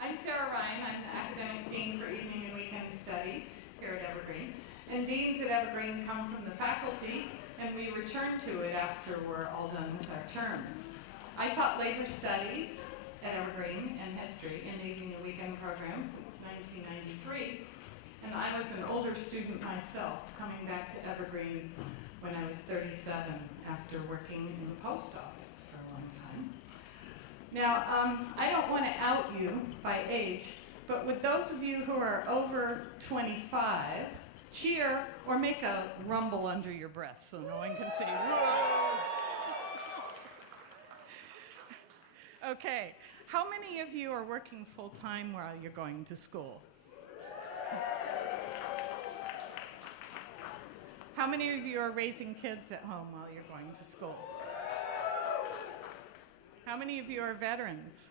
I'm Sarah Ryan. I'm the Academic Dean for Evening and Weekend Studies here at Evergreen. And deans at Evergreen come from the faculty, and we return to it after we're all done with our terms. I taught labor studies at Evergreen and history in the evening and weekend programs since 1993. And I was an older student myself, coming back to Evergreen when I was 37 after working in the post office for a long time. Now, I don't want to out you by age, but would those of you who are over 25 cheer or make a rumble under your breath so no one can see? Whoa! Okay, how many of you are working full-time while you're going to school? How many of you are raising kids at home while you're going to school? How many of you are veterans?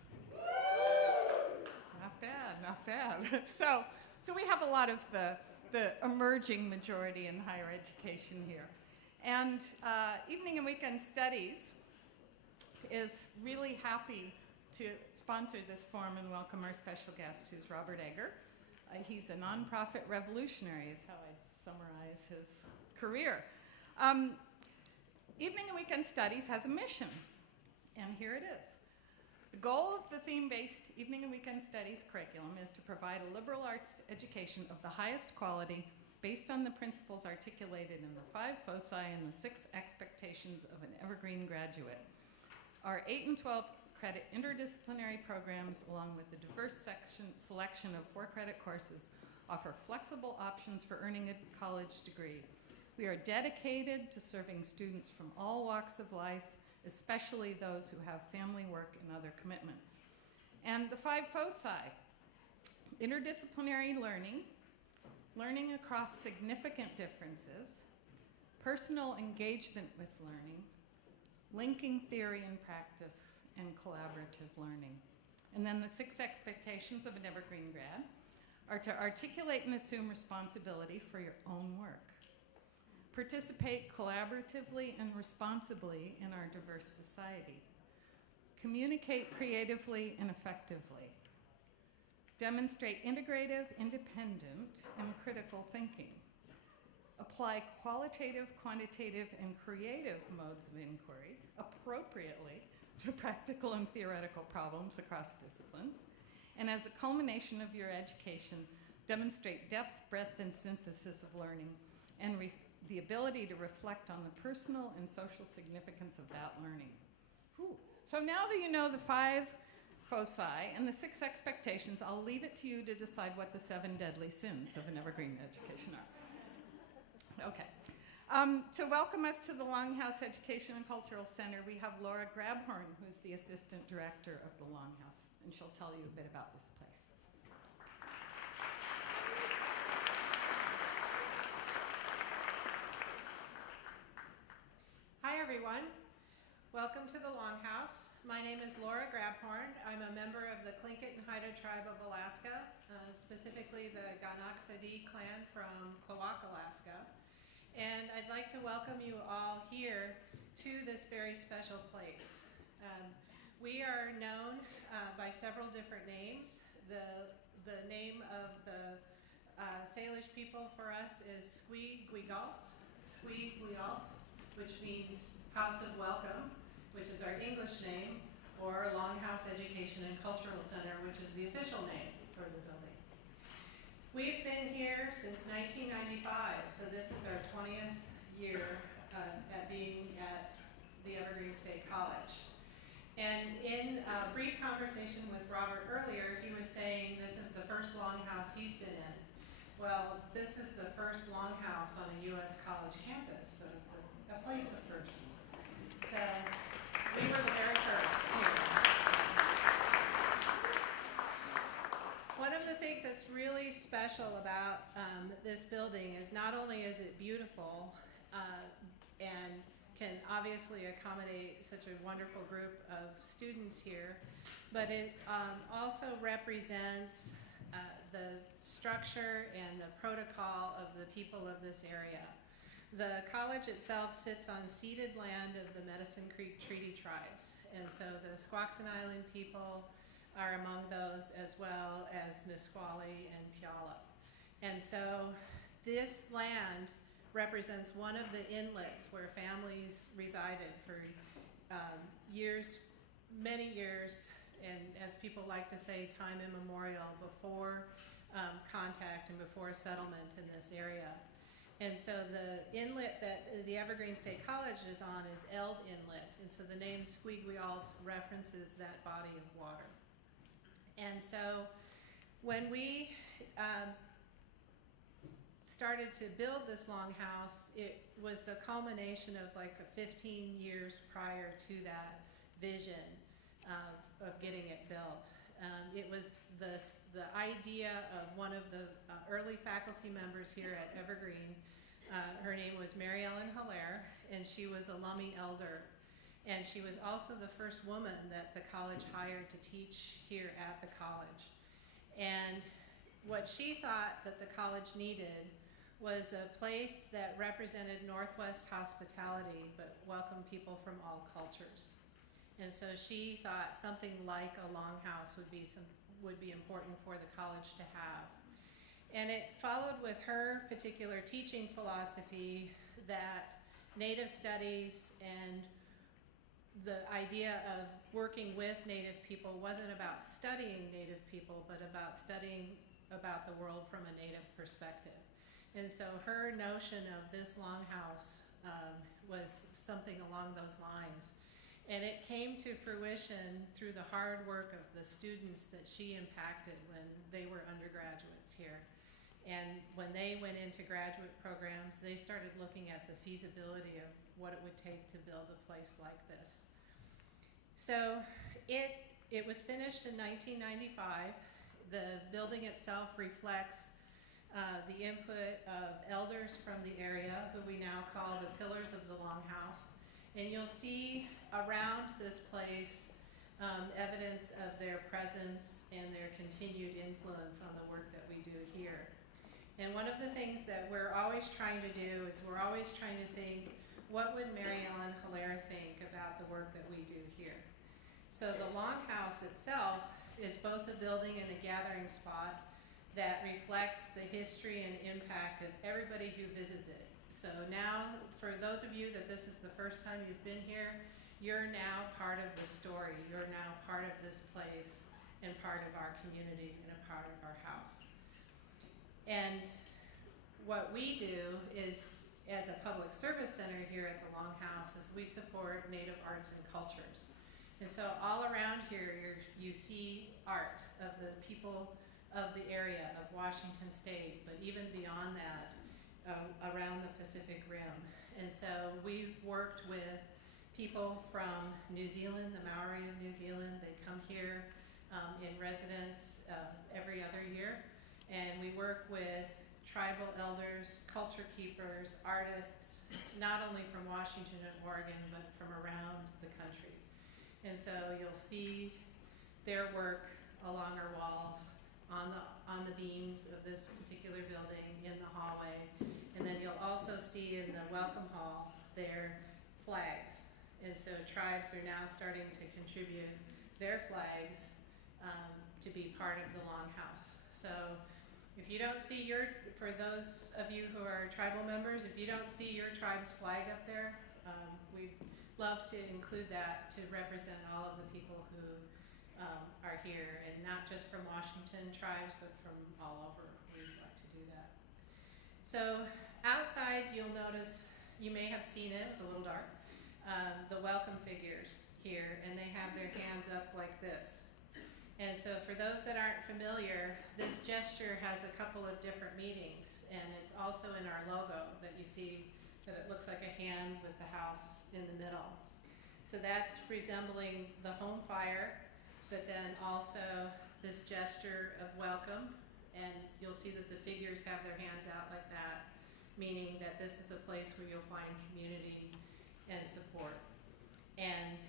Not bad, not bad. So we have a lot of the emerging majority in higher education here. And Evening and Weekend Studies is really happy to sponsor this forum and welcome our special guest, who's Robert Egger. He's a nonprofit revolutionary, is how I'd summarize his career. Evening and Weekend Studies has a mission, and here it is. The goal of the theme-based Evening and Weekend Studies curriculum is to provide a liberal arts education of the highest quality based on the principles articulated in the 5 foci and the 6 expectations of an Evergreen graduate. Our 8 and 12 credit interdisciplinary programs, along with the diverse selection of 4-credit courses, offer flexible options for earning a college degree. We are dedicated to serving students from all walks of life, especially those who have family, work, and other commitments. And the 5 foci: interdisciplinary learning, learning across significant differences, personal engagement with learning, linking theory and practice, and collaborative learning. And then the 6 expectations of an Evergreen grad are to articulate and assume responsibility for your own work, participate collaboratively and responsibly in our diverse society, communicate creatively and effectively, demonstrate integrative, independent, and critical thinking, apply qualitative, quantitative, and creative modes of inquiry appropriately to practical and theoretical problems across disciplines, and as a culmination of your education, demonstrate depth, breadth, and synthesis of learning, and the ability to reflect on the personal and social significance of that learning. Whew. So now that you know the 5 foci and the 6 expectations, I'll leave it to you to decide what the 7 deadly sins of an Evergreen education are. Okay. To welcome us to the Longhouse Education and Cultural Center, we have Laura Grabhorn, who's the Assistant Director of the Longhouse, and she'll tell you a bit about this place. Hi, everyone. Welcome to the Longhouse. My name is Laura Grabhorn. I'm a member of the Tlingit and Haida tribe of Alaska, specifically the Ganacsadee clan from Klawock, Alaska. And I'd like to welcome you all here to this very special place. We are known by several different names. The name of the Salish people for us is Squee-Gwigault, which means House of Welcome, which is our English name, or Longhouse Education and Cultural Center, which is the official name for the building. We've been here since 1995, so this is our 20th year at being at the Evergreen State College. And in a brief conversation with Robert earlier, he was saying this is the first Longhouse he's been in. Well, this is the first Longhouse on a U.S. college campus, so it's a place of firsts. So we were the very first here. One of the things that's really special about this building is not only is it beautiful and can obviously accommodate such a wonderful group of students here, but it also represents the structure and the protocol of the people of this area. The college itself sits on ceded land of the Medicine Creek Treaty Tribes, and so the Squaxin Island people are among those, as well as Nisqually and Puyallup. And so this land represents one of the inlets where families resided for years, many years, and as people like to say, time immemorial, before contact and before settlement in this area. And so the inlet that the Evergreen State College is on is Eld Inlet, and so the name Squeaguealt references that body of water. And so when we started to build this longhouse, it was the culmination of like 15 years prior to that vision of getting it built. It was the idea of one of the early faculty members here at Evergreen. Her name was Mary Ellen Hilaire, and she was a Lummi elder. And she was also the first woman that the college hired to teach here at the college. And what she thought that the college needed was a place that represented Northwest hospitality, but welcomed people from all cultures. And so she thought something like a longhouse would be important for the college to have. And it followed with her particular teaching philosophy that Native studies and the idea of working with Native people wasn't about studying Native people, but about studying about the world from a Native perspective. And so her notion of this longhouse was something along those lines. And it came to fruition through the hard work of the students that she impacted when they were undergraduates here. And when they went into graduate programs, they started looking at the feasibility of what it would take to build a place like this. So it was finished in 1995. The building itself reflects the input of elders from the area, who we now call the Pillars of the Longhouse. And you'll see around this place evidence of their presence and their continued influence on the work that we do here. And one of the things that we're always trying to do is we're always trying to think, what would Mary Ellen Hilaire think about the work that we do here? So the Longhouse itself is both a building and a gathering spot that reflects the history and impact of everybody who visits it. So now, for those of you that this is the first time you've been here, you're now part of the story. You're now part of this place and part of our community and a part of our house. And what we do is, as a public service center here at the Longhouse, is we support Native arts and cultures. And so all around here, you see art of the people of the area of Washington State, but even beyond that, around the Pacific Rim. And so we've worked with people from New Zealand, the Maori of New Zealand. They come here in residence every other year. And we work with tribal elders, culture keepers, artists, not only from Washington and Oregon, but from around the country. And so you'll see their work along our walls, on the beams of this particular building, in the hallway. And then you'll also see in the welcome hall their flags. And so tribes are now starting to contribute their flags to be part of the Longhouse. So if you don't see for those of you who are tribal members, if you don't see your tribe's flag up there, we'd love to include that to represent all of the people who are here, and not just from Washington tribes, but from all over. We'd like to do that. So outside, you'll notice, you may have seen it was a little dark, the welcome figures here, and they have their hands up like this. And so for those that aren't familiar, this gesture has a couple of different meanings, and it's also in our logo that you see that it looks like a hand with the house in the middle. So that's resembling the home fire, but then also this gesture of welcome, and you'll see that the figures have their hands out like that, meaning that this is a place where you'll find community and support. And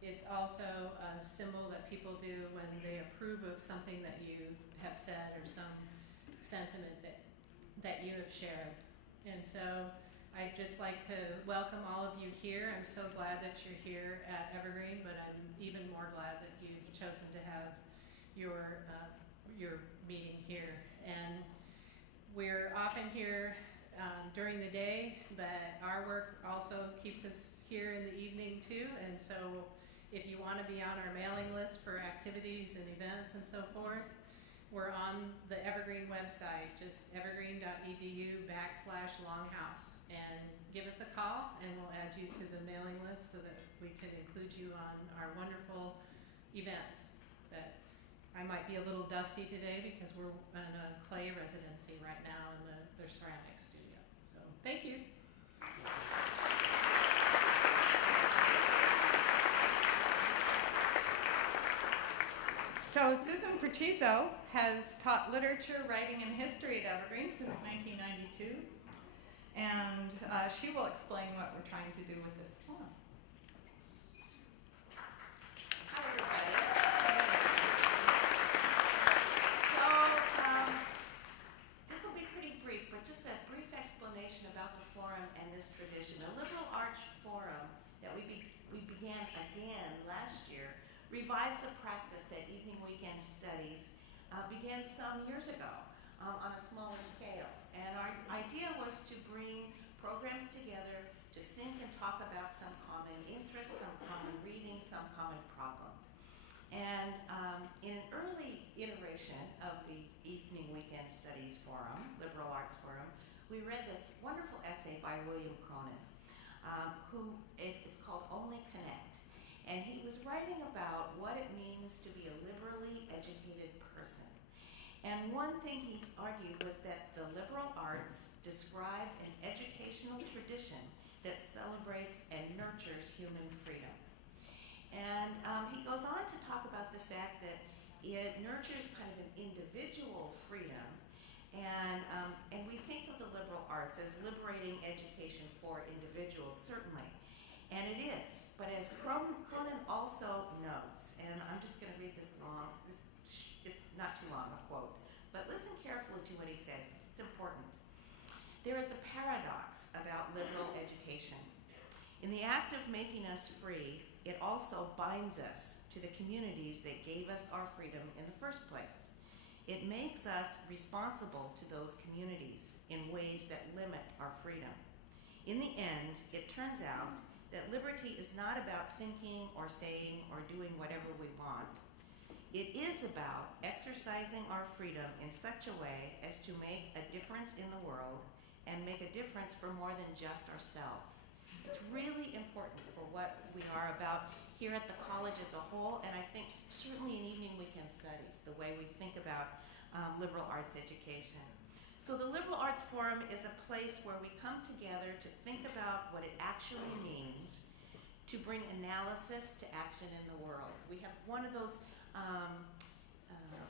it's also a symbol that people do when they approve of something that you have said or some sentiment that you have shared. And so I'd just like to welcome all of you here. I'm so glad that you're here at Evergreen, but I'm even more glad that you've chosen to have your meeting here. And we're often here during the day, but our work also keeps us here in the evening too. And so if you want to be on our mailing list for activities and events and so forth, we're on the Evergreen website, just evergreen.edu/longhouse. And give us a call and we'll add you to the mailing list so that we can include you on our wonderful events. That I might be a little dusty today because we're in a clay residency right now in their ceramics studio. So thank you. So Susan Preciso has taught literature, writing, and history at Evergreen since 1992, and she will explain what we're trying to do with this forum. Hi, everybody. So, this will be pretty brief, but just a brief explanation about the forum and this tradition. The Liberal Arts Forum that we began again last year revives a practice that evening weekend studies began some years ago on a smaller scale. And our idea was to bring programs together to think and talk about some common interests, some common reading, some common problem. And in an early iteration of the Evening Weekend Studies Forum, Liberal Arts Forum, we read this wonderful essay by William Cronin, it's called Only Connect. And he was writing about what it means to be a liberally educated person. And one thing he argued was that the liberal arts describe an educational tradition that celebrates and nurtures human freedom. And he goes on to talk about the fact that it nurtures kind of an individual freedom, and we think of the liberal arts as liberating education for individuals, certainly. And it is, but as Cronin also notes, and I'm just going to read this long, it's not too long a quote, but listen carefully to what he says, it's important. There is a paradox about liberal education. In the act of making us free, it also binds us to the communities that gave us our freedom in the first place. It makes us responsible to those communities in ways that limit our freedom. In the end, it turns out that liberty is not about thinking or saying or doing whatever we want. It is about exercising our freedom in such a way as to make a difference in the world and make a difference for more than just ourselves. It's really important for what we are about here at the college as a whole, and I think certainly in Evening Weekend Studies, the way we think about liberal arts education. So the Liberal Arts Forum is a place where we come together to think about what it actually means to bring analysis to action in the world. We have one of those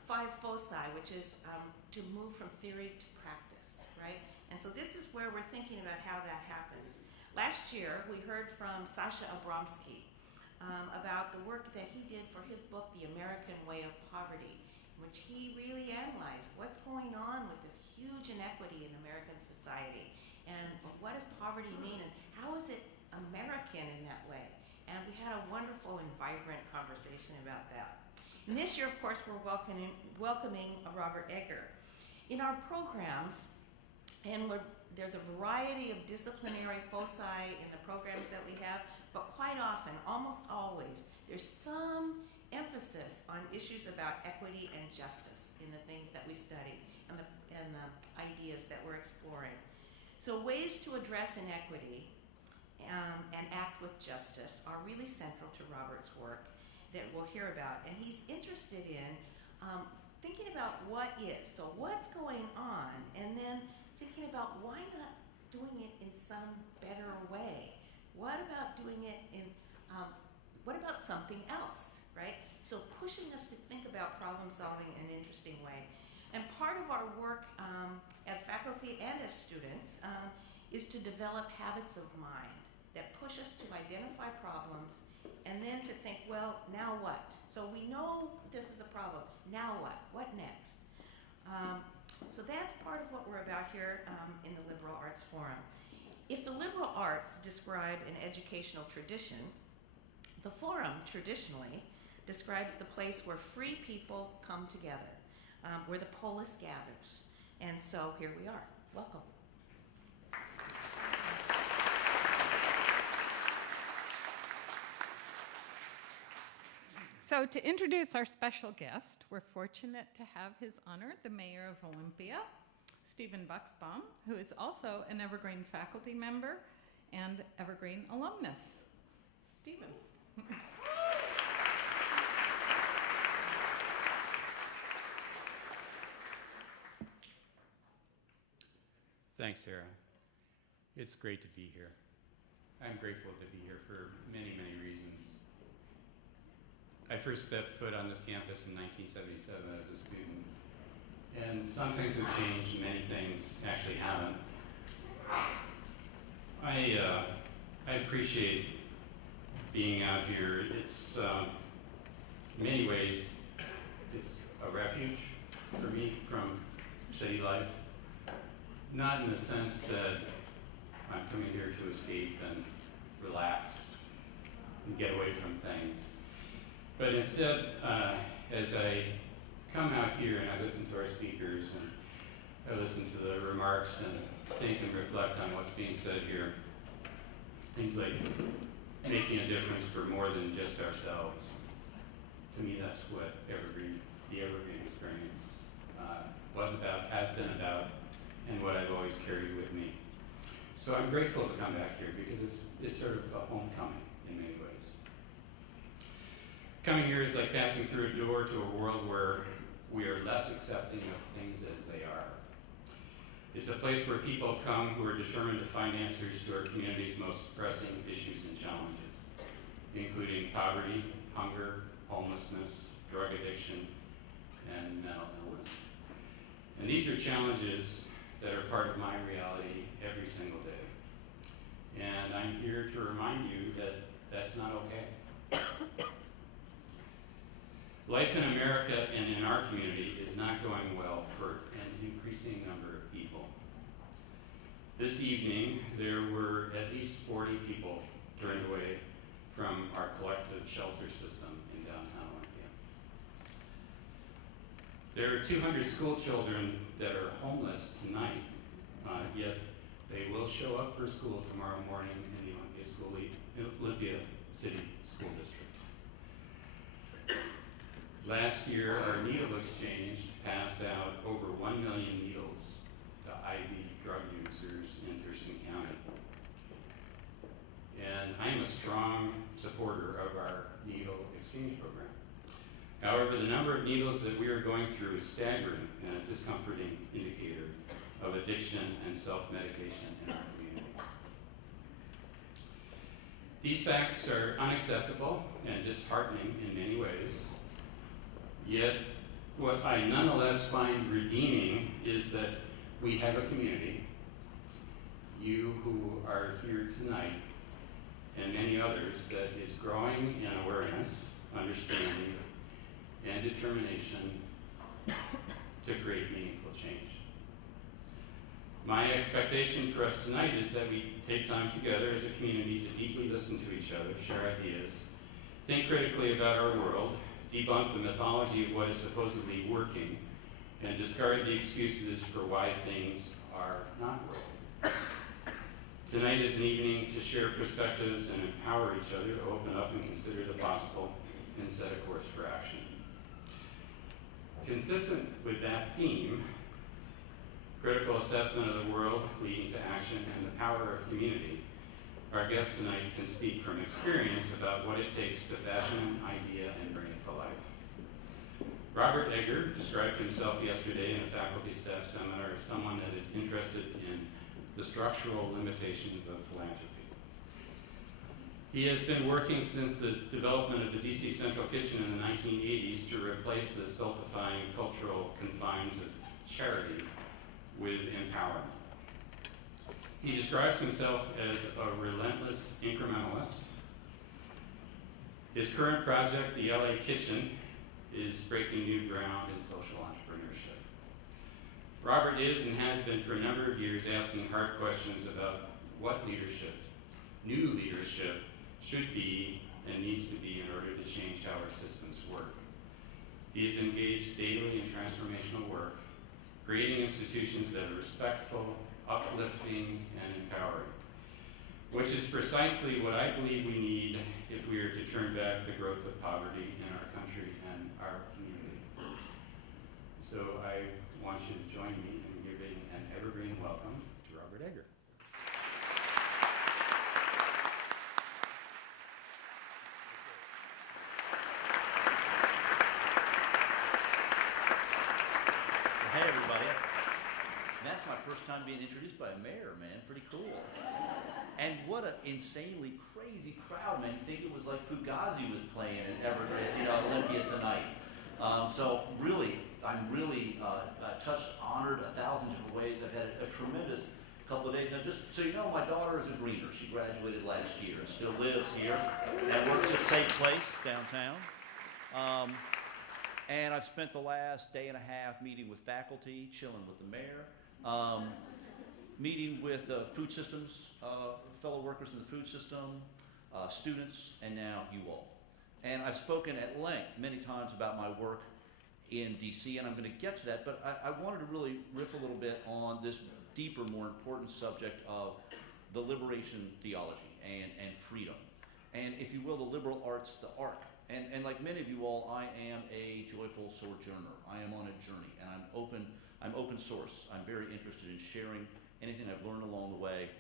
5 foci, which is to move from theory to practice, right? And so this is where we're thinking about how that happens. Last year, we heard from Sasha Abramsky about the work that he did for his book, The American Way of Poverty, which he really analyzed what's going on with this huge inequity in American society, and what does poverty mean, and how is it American in that way? And we had a wonderful and vibrant conversation about that. And this year, of course, we're welcoming Robert Egger. In our programs, and there's a variety of disciplinary foci in the programs that we have, but quite often, almost always, there's some emphasis on issues about equity and justice in the things that we study and the ideas that we're exploring. So ways to address inequity and act with justice are really central to Robert's work that we'll hear about. And he's interested in thinking about what is, so what's going on, and then thinking about why not doing it in some better way? What about doing it in, what about something else, right? So pushing us to think about problem solving in an interesting way. And part of our work as faculty and as students is to develop habits of mind that push us to identify problems and then to think, well, now what? So we know this is a problem. Now what? What next? So that's part of what we're about here in the Liberal Arts Forum. If the liberal arts describe an educational tradition, the forum traditionally describes the place where free people come together, where the polis gathers. And so here we are. Welcome. So to introduce our special guest, we're fortunate to have His Honor, the Mayor of Olympia, Stephen Buxbaum, who is also an Evergreen faculty member and Evergreen alumnus. Stephen. Thanks, Sarah. It's great to be here. I'm grateful to be here for many, many reasons. I first stepped foot on this campus in 1977 as a student, and some things have changed, many things actually haven't. I appreciate being out here. It's, in many ways, it's a refuge for me from city life. Not in the sense that I'm coming here to escape and relax and get away from things. But instead, as I come out here and I listen to our speakers and I listen to the remarks and think and reflect on what's being said here, things like making a difference for more than just ourselves. To me, that's what the Evergreen experience was about, has been about, and what I've always carried with me. So I'm grateful to come back here because it's sort of a homecoming in many ways. Coming here is like passing through a door to a world where we are less accepting of things as they are. It's a place where people come who are determined to find answers to our community's most pressing issues and challenges, including poverty, hunger, homelessness, drug addiction, and mental illness. And these are challenges that are part of my reality every single day. And I'm here to remind you that that's not okay. Life in America and in our community is not going well for an increasing number of people. This evening, there were at least 40 people turned away from our collective shelter system in downtown Olympia. There are 200 school children that are homeless tonight, yet they will show up for school tomorrow morning in the Olympia City School District. Last year, our needle exchange passed out over 1 million needles to IV drug users in Thurston County. And I'm a strong supporter of our needle exchange program. However, the number of needles that we are going through is staggering and a discomforting indicator of addiction and self-medication in our community. These facts are unacceptable and disheartening in many ways. Yet, what I nonetheless find redeeming is that we have a community, you who are here tonight, and many others, that is growing in awareness, understanding, and determination to create meaningful change. My expectation for us tonight is that we take time together as a community to deeply listen to each other, share ideas, think critically about our world, debunk the mythology of what is supposedly working, and discard the excuses for why things are not working. Tonight is an evening to share perspectives and empower each other to open up and consider the possible and set a course for action. Consistent with that theme, critical assessment of the world leading to action and the power of community, our guest tonight can speak from experience about what it takes to fashion an idea and bring it to life. Robert Egger described himself yesterday in a faculty staff seminar as someone that is interested in the structural limitations of philanthropy. He has been working since the development of the DC Central Kitchen in the 1980s to replace the stultifying cultural confines of charity with empowerment. He describes himself as a relentless incrementalist. His current project, the LA Kitchen, is breaking new ground in social entrepreneurship. Robert is and has been for a number of years asking hard questions about what leadership, new leadership, should be and needs to be in order to change how our systems work. He is engaged daily in transformational work, creating institutions that are respectful, uplifting, and empowering, which is precisely what I believe we need if we are to turn back the growth of poverty in our country and our community. So I want you to join me in giving an evergreen welcome to Robert Egger. Hey everybody. That's my first time being introduced by a mayor, man. Pretty cool. And what an insanely crazy crowd, man. You think it was like Fugazi was playing at Evergreen, Olympia tonight. So really, I'm really touched, honored 1,000 different ways. I've had a tremendous couple of days. Now just so you know, my daughter is a greener. She graduated last year and still lives here and works at Safe Place downtown. And I've spent the last day and a half meeting with faculty, chilling with the mayor, meeting with the food systems, fellow workers in the food system, students, and now you all. And I've spoken at length many times about my work in DC, and I'm going to get to that, but I wanted to really riff a little bit on this deeper, more important subject of the liberation theology and freedom. And if you will, the liberal arts, the arc. And like many of you all, I am a joyful sojourner. I am on a journey, and I'm open source. I'm very interested in sharing anything I've learned along the way.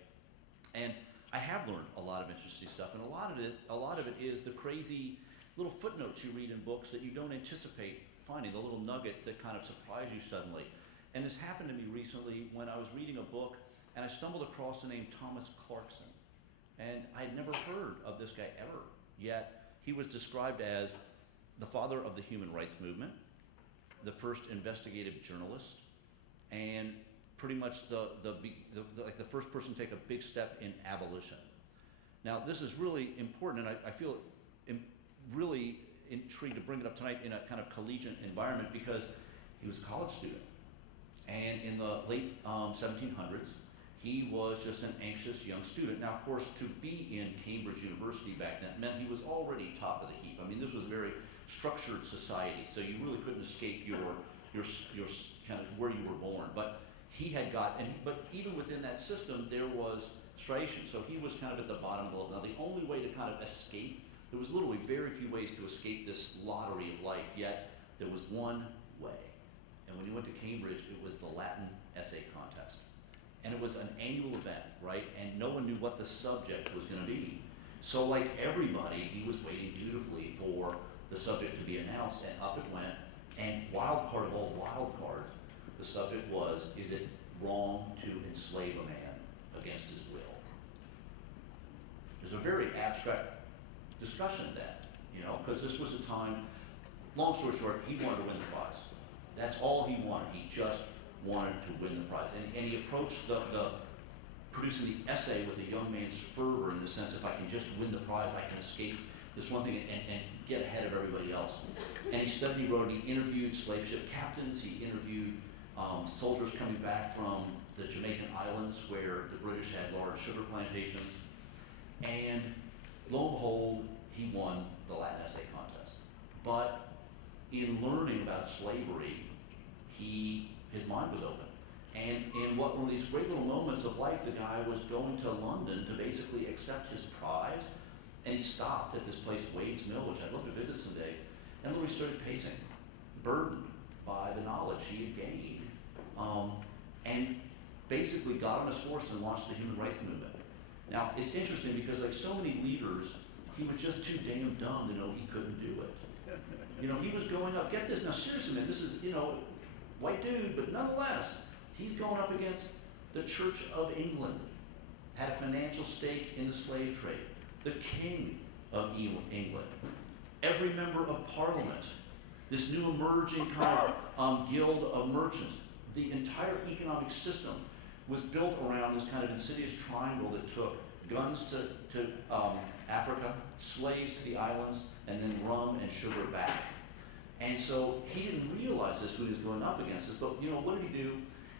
And I have learned a lot of interesting stuff, and a lot of it is the crazy little footnotes you read in books that you don't anticipate finding, the little nuggets that kind of surprise you suddenly. And this happened to me recently when I was reading a book, and I stumbled across the name Thomas Clarkson. And I'd never heard of this guy ever, yet he was described as the father of the human rights movement, the first investigative journalist, and pretty much the first person to take a big step in abolition. Now, this is really important, and I feel really intrigued to bring it up tonight in a kind of collegiate environment because he was a college student. And in the late 1700s, he was just an anxious young student. Now, of course, to be in Cambridge University back then meant he was already top of the heap. I mean, this was a very structured society, so you really couldn't escape your kind of where you were born. But he had but even within that system, there was striation. So he was kind of at the bottom of the level. Now, the only way to kind of escape, there was literally very few ways to escape this lottery of life, yet there was one way. And when he went to Cambridge, it was the Latin essay contest. And it was an annual event, right? And no one knew what the subject was going to be. So like everybody, he was waiting dutifully for the subject to be announced, and up it went. And wild card of all wild cards, the subject was, is it wrong to enslave a man against his will? There's a very abstract discussion then, because this was a time, long story short, he wanted to win the prize. That's all he wanted. He just wanted to win the prize. And he approached the producing the essay with a young man's fervor, in the sense, if I can just win the prize, I can escape this one thing and get ahead of everybody else. And he studied, he wrote, he interviewed slave ship captains, he interviewed soldiers coming back from the Jamaican islands where the British had large sugar plantations. And lo and behold, he won the Latin essay contest. But in learning about slavery, his mind was open. And in one of these great little moments of life, the guy was going to London to basically accept his prize, and he stopped at this place, Wade's Mill, which I'd love to visit someday, and literally started pacing, burdened by the knowledge he had gained, and basically got on his horse and launched the human rights movement. Now, it's interesting because like so many leaders, he was just too damn dumb to know he couldn't do it. He was going up, get this, now seriously, man, this is, white dude, but nonetheless, he's going up against the Church of England, had a financial stake in the slave trade, the King of England, every member of Parliament, this new emerging kind of guild of merchants. The entire economic system was built around this kind of insidious triangle that took guns to Africa, slaves to the islands, and then rum and sugar back. And so he didn't realize this when he was going up against this, but what did he do?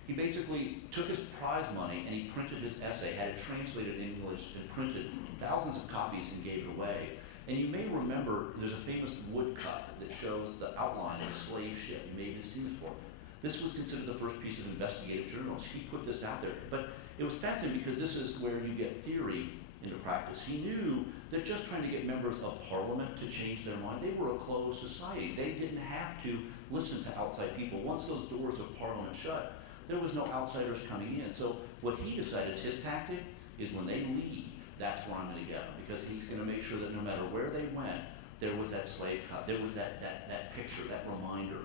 He basically took his prize money and he printed his essay, had it translated in English and printed thousands of copies and gave it away. And you may remember there's a famous woodcut that shows the outline of a slave ship. You may have seen it before. This was considered the first piece of investigative journalism. He put this out there. But it was fascinating because this is where you get theory into practice. He knew that just trying to get members of parliament to change their mind, they were a closed society. They didn't have to listen to outside people. Once those doors of parliament shut, there was no outsiders coming in. So what he decided is his tactic is when they leave, that's where I'm going to get them, because he's going to make sure that no matter where they went, there was that slave cut, there was that picture, that reminder.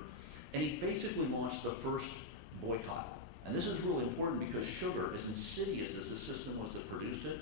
And he basically launched the first boycott. And this is really important because sugar, as insidious as the system was that produced it,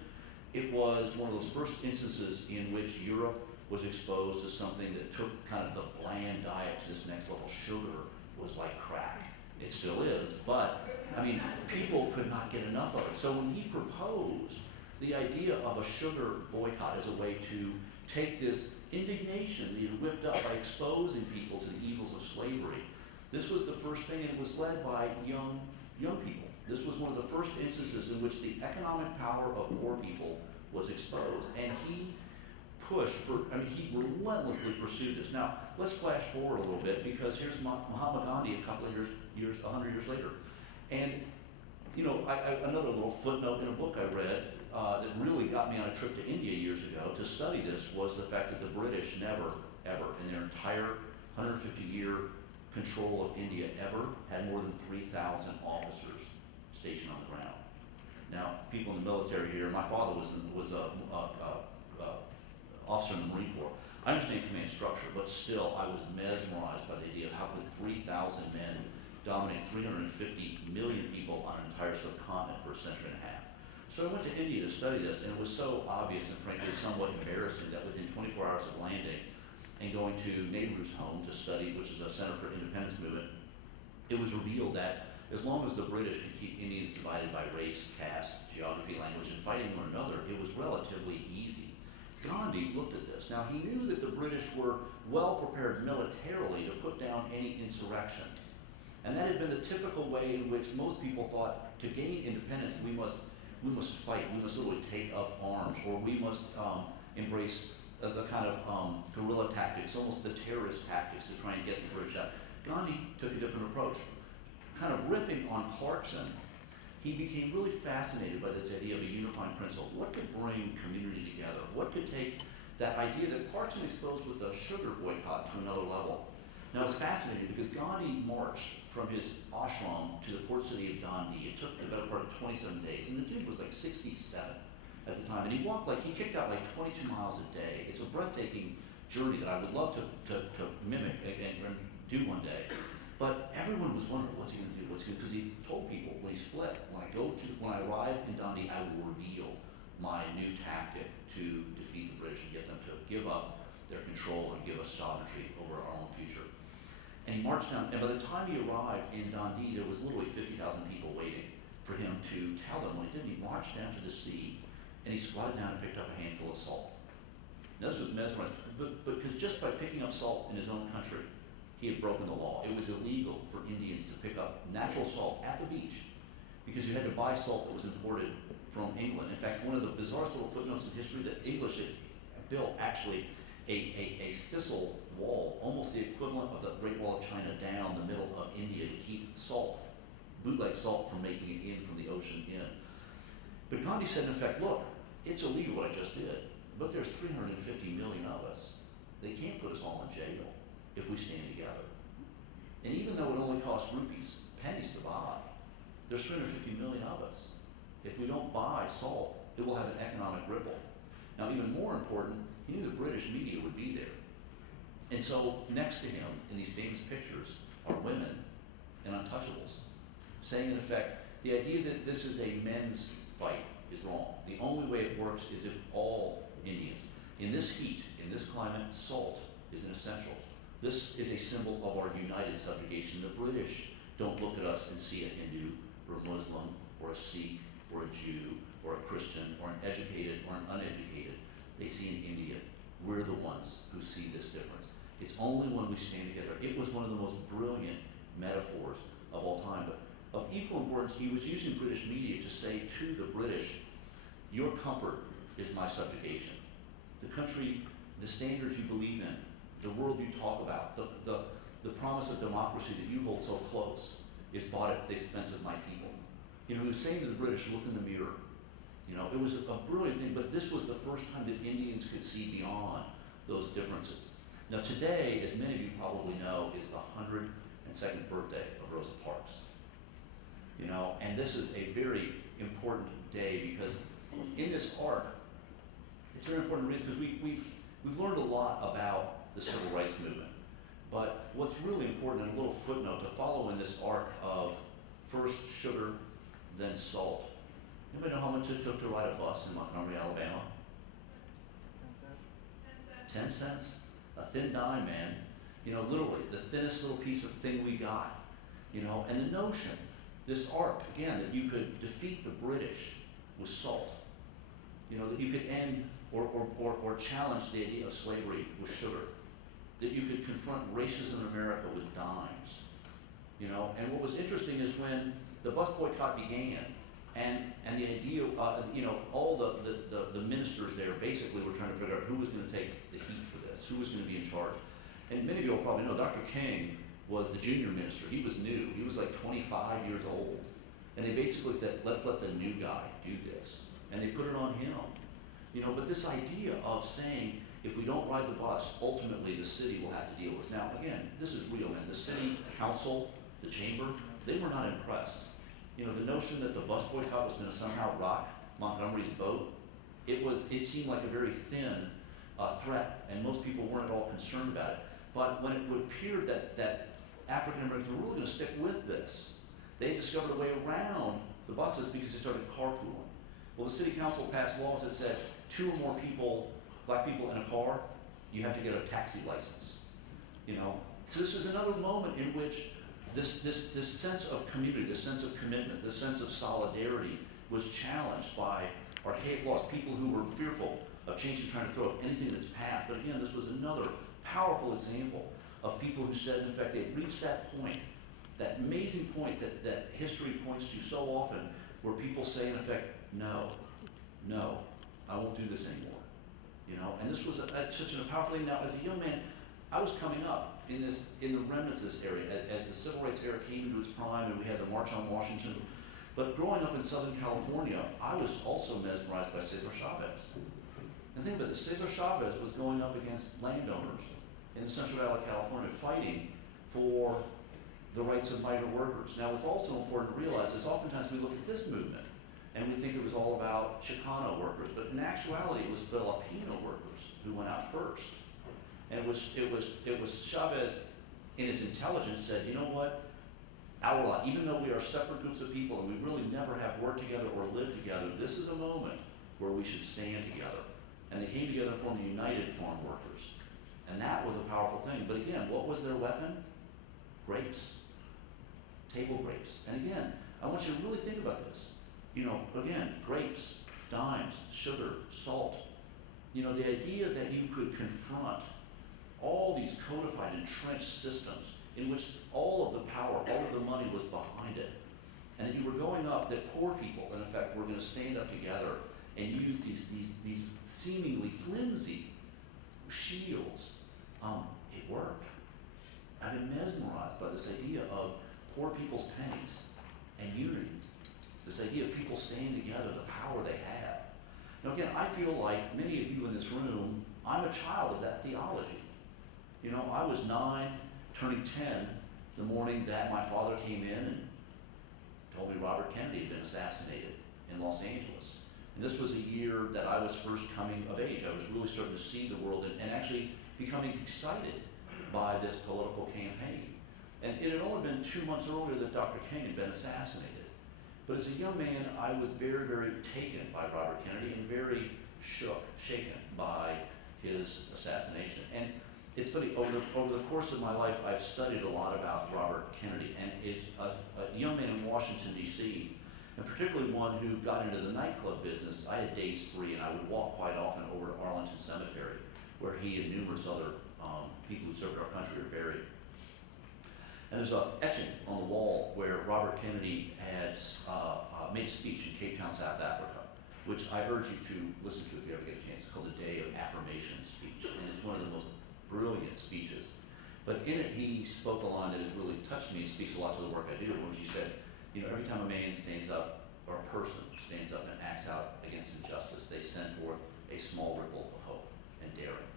it was one of those first instances in which Europe was exposed to something that took kind of the bland diet to this next level. Sugar was like crack. It still is, but I mean, people could not get enough of it. So when he proposed the idea of a sugar boycott as a way to take this indignation that he had whipped up by exposing people to the evils of slavery, this was the first thing, and it was led by young people. This was one of the first instances in which the economic power of poor people was exposed, and he pushed for, I mean, he relentlessly pursued this. Now, let's flash forward a little bit, because here's Mahatma Gandhi a couple of years, 100 years later. And, you know, another little footnote in a book I read that really got me on a trip to India years ago to study this was the fact that the British never, ever, in their entire 150-year control of India ever had more than 3,000 officers stationed on the ground. Now, people in the military here, my father was a officer in the Marine Corps. I understand command structure, but still, I was mesmerized by the idea of how could 3,000 men dominate 350 million people on an entire subcontinent for a century and a half. So I went to India to study this, and it was so obvious and frankly somewhat embarrassing that within 24 hours of landing and going to Nehru's home to study, which is a Center for Independence Movement, it was revealed that as long as the British could keep Indians divided by race, caste, geography, language, and fighting one another, it was relatively easy. Gandhi looked at this. Now, he knew that the British were well prepared militarily to put down any insurrection. And that had been the typical way in which most people thought to gain independence, we must fight, we must literally take up arms, or we must embrace the kind of guerrilla tactics, almost the terrorist tactics to try and get the British out. Gandhi took a different approach. Kind of riffing on Clarkson, he became really fascinated by this idea of a unifying principle. What could bring community together? What could take that idea that Clarkson exposed with the sugar boycott to another level? Now, it's fascinating because Gandhi marched from his ashram to the port city of Dundee. It took the better part of 27 days, and the dude was like 67 at the time. And he walked he kicked out like 22 miles a day. It's a breathtaking journey that I would love to mimic and do one day. But everyone was wondering, what's he going to do? Because he told people when he split, when I arrive in Dundee, I will reveal my new tactic to defeat the British and get them to give up their control and give us sovereignty over our own future. And he marched down, and by the time he arrived in Dundee, there was literally 50,000 people waiting for him to tell them what he did. He marched down to the sea, and he squatted down and picked up a handful of salt. Now, this was mesmerizing, but because just by picking up salt in his own country, he had broken the law. It was illegal for Indians to pick up natural salt at the beach because you had to buy salt that was imported from England. In fact, one of the bizarrest little footnotes in history, that English had built actually a thistle wall, almost the equivalent of the Great Wall of China, down the middle of India to keep salt, bootleg salt, from making it in from the ocean in. But Gandhi said, in effect, look, it's illegal what I just did, but there's 350 million of us. They can't put us all in jail if we stand together. And even though it only costs rupees, pennies to buy, there's 350 million of us. If we don't buy salt, it will have an economic ripple. Now, even more important, he knew the British media would be there. And so next to him in these famous pictures are women and untouchables, saying in effect, the idea that this is a men's fight is wrong. The only way it works is if all Indians, in this heat, in this climate, salt is an essential. This is a symbol of our united subjugation. The British don't look at us and see a Hindu or a Muslim or a Sikh or a Jew or a Christian or an educated or an uneducated. They see an Indian. We're the ones who see this difference. It's only when we stand together. It was one of the most brilliant metaphors of all time. But of equal importance, he was using British media to say to the British, your comfort is my subjugation. The country the standards you believe in, the world you talk about, the promise of democracy that you hold so close is bought at the expense of my people. You know, he was saying to the British, look in the mirror. You know, it was a brilliant thing, but this was the first time that Indians could see beyond those differences. Now today, as many of you probably know, is the 102nd birthday of Rosa Parks. You know, and this is a very important day because in this arc, it's very important to read because we've learned a lot about the civil rights movement. But what's really important, and a little footnote to follow in this arc of first sugar, then salt. Anybody know how much it took to ride a bus in Montgomery, Alabama? 10 cents? A thin dime, man. You know, literally, the thinnest little piece of thing we got. You know, and the notion, this arc, again, that you could defeat the British with salt. You know, that you could end or challenge the idea of slavery with sugar. That you could confront racism in America with dimes. You know, and what was interesting is when the bus boycott began, and the idea, you know, all the ministers there basically were trying to figure out who was going to take the heat for this, who was going to be in charge. And many of you will probably know Dr. King was the junior minister. He was new. He was like 25 years old. And they basically said, let's let the new guy do this. And they put it on him. You know, but this idea of saying, if we don't ride the bus, ultimately the city will have to deal with this. Now, again, this is real, man. The city council, the chamber, they were not impressed. You know, the notion that the bus boycott was going to somehow rock Montgomery's boat, it seemed like a very thin threat, and most people weren't at all concerned about it. But when it appeared that African Americans were really going to stick with this, they discovered a way around the buses because they started carpooling. Well, the city council passed laws that said 2 or more people, black people in a car, you have to get a taxi license. You know, so this is another moment in which this sense of community, this sense of commitment, this sense of solidarity was challenged by archaic laws, people who were fearful of change and trying to throw up anything in its path. But again, this was another powerful example of people who said, in effect, they'd reached that point, that amazing point that history points to so often, where people say, in effect, no, I won't do this anymore. You know, and this was such a powerful thing. Now, as a young man, I was coming up in the remnants of this area as the civil rights era came into its prime, and we had the March on Washington. But growing up in Southern California, I was also mesmerized by Cesar Chavez. And think about this: Cesar Chavez was going up against landowners in the Central Valley of California, fighting for the rights of migrant workers. Now, what's also important to realize is oftentimes we look at this movement and we think it was all about Chicano workers, but in actuality, it was Filipino workers who went out first. And it was Chavez, in his intelligence, said, you know what? Our lot, even though we are separate groups of people and we really never have worked together or lived together, this is a moment where we should stand together. And they came together and formed the United Farm Workers. And that was a powerful thing. But again, what was their weapon? Grapes. Table grapes. And again, I want you to really think about this. You know, again, grapes, dimes, sugar, salt. You know, the idea that you could confront all these codified, entrenched systems in which all of the power, all of the money was behind it. And that you were going up, that poor people, in effect, were going to stand up together and use these seemingly flimsy shields. It worked. I've been mesmerized by this idea of poor people's pennies and unity. This idea of people staying together, the power they have. Now again, I feel like many of you in this room, I'm a child of that theology. You know, I was 9, turning 10, the morning that my father came in and told me Robert Kennedy had been assassinated in Los Angeles. And this was a year that I was first coming of age. I was really starting to see the world and actually becoming excited by this political campaign. And it had only been 2 months earlier that Dr. King had been assassinated. But as a young man, I was very, very taken by Robert Kennedy and very shaken by his assassination. And it's funny, over the course of my life, I've studied a lot about Robert Kennedy. And it's a young man in Washington, D.C., and particularly one who got into the nightclub business. I had days free, and I would walk quite often over to Arlington Cemetery, where he and numerous other people who served our country are buried. And there's an etching on the wall where Robert Kennedy had made a speech in Cape Town, South Africa. which I urge you to listen to if you ever get a chance. It's called the Day of Affirmation speech, and it's one of the most brilliant speeches. But in it, he spoke a line that has really touched me and speaks a lot to the work I do, when he said, you know, every time a man stands up, or a person stands up and acts out against injustice, they send forth a small ripple of hope and daring.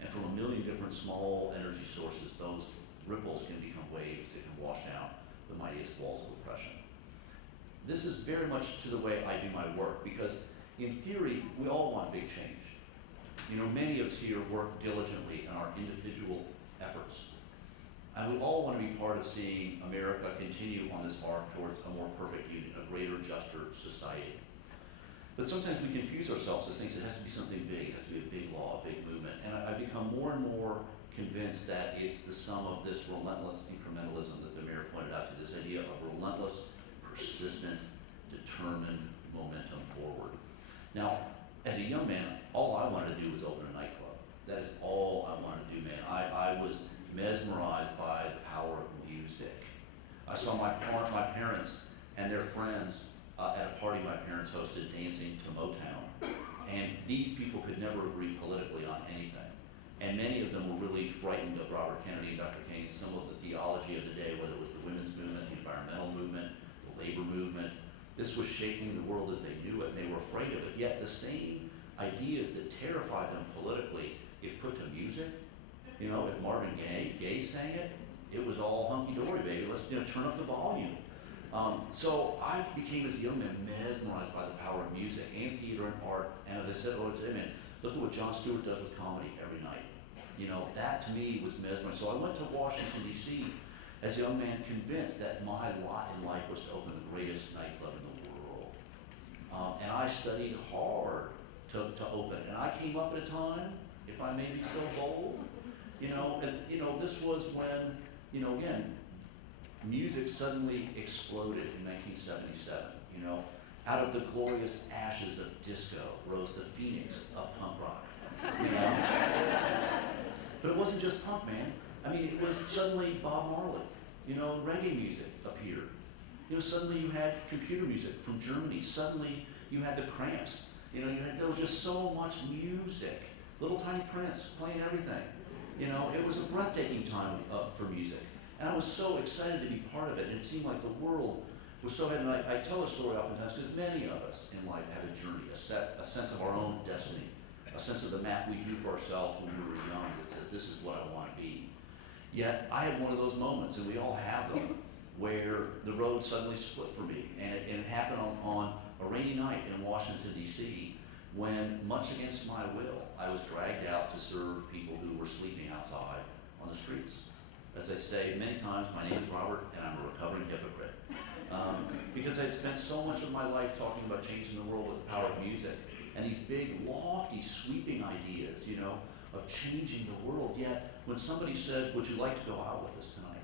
And from a million different small energy sources, those ripples can become waves that can wash down the mightiest walls of oppression. This is very much to the way I do my work, because in theory, we all want big change. You know, many of us here work diligently in our individual efforts. And we all want to be part of seeing America continue on this arc towards a more perfect union, a greater, juster society. But sometimes we confuse ourselves as things. It has to be something big, it has to be a big law, a big movement. And I've become more and more convinced that it's the sum of this relentless incrementalism that the mayor pointed out to, this idea of relentless, persistent, determined momentum forward. Now, as a young man, all I wanted to do was open a nightclub. That is all I wanted to do, man. I was mesmerized by the power of music. I saw my parents and their friends at a party my parents hosted dancing to Motown. And these people could never agree politically on anything. And many of them were really frightened of Robert Kennedy and Dr. King and some of the theology of the day, whether it was the women's movement, the environmental movement, the labor movement. This was shaking the world as they knew it, and they were afraid of it. Yet the same ideas that terrified them politically, if put to music, you know, if Marvin Gaye sang it, it was all hunky-dory, baby. Let's, you know, turn up the volume. So I became, as a young man, mesmerized by the power of music and theater and art. And as I said earlier today, man, look at what Jon Stewart does with comedy every night. You know, that to me was mesmerizing. So I went to Washington, D.C. as a young man, convinced that my lot in life was to open the greatest nightclub in the world. And I studied hard to open. And I came up at a time, if I may be so bold, you know, and, you know, this was when, you know, again, music suddenly exploded in 1977, you know. Out of the glorious ashes of disco rose the phoenix of punk rock, you know. But it wasn't just punk, man. I mean, it was suddenly Bob Marley, you know, reggae music appeared. You know, suddenly you had computer music from Germany. Suddenly you had the Cramps. You know, there was just so much music. Little Tiny Prince playing everything. You know, it was a breathtaking time for music. And I was so excited to be part of it, and it seemed like the world was so ahead. And I tell a story oftentimes because many of us in life have a journey, a sense of our own destiny, a sense of the map we drew for ourselves when we were young that says, this is what I want to be. Yet I had one of those moments, and we all have them, where the road suddenly split for me. And it happened on a rainy night in Washington, D.C., when, much against my will, I was dragged out to serve people who were sleeping outside on the streets. As I say many times, my name is Robert, and I'm a recovering hypocrite. Because I'd spent so much of my life talking about changing the world with the power of music, and these big, lofty, sweeping ideas, you know, of changing the world. Yet, when somebody said, would you like to go out with us tonight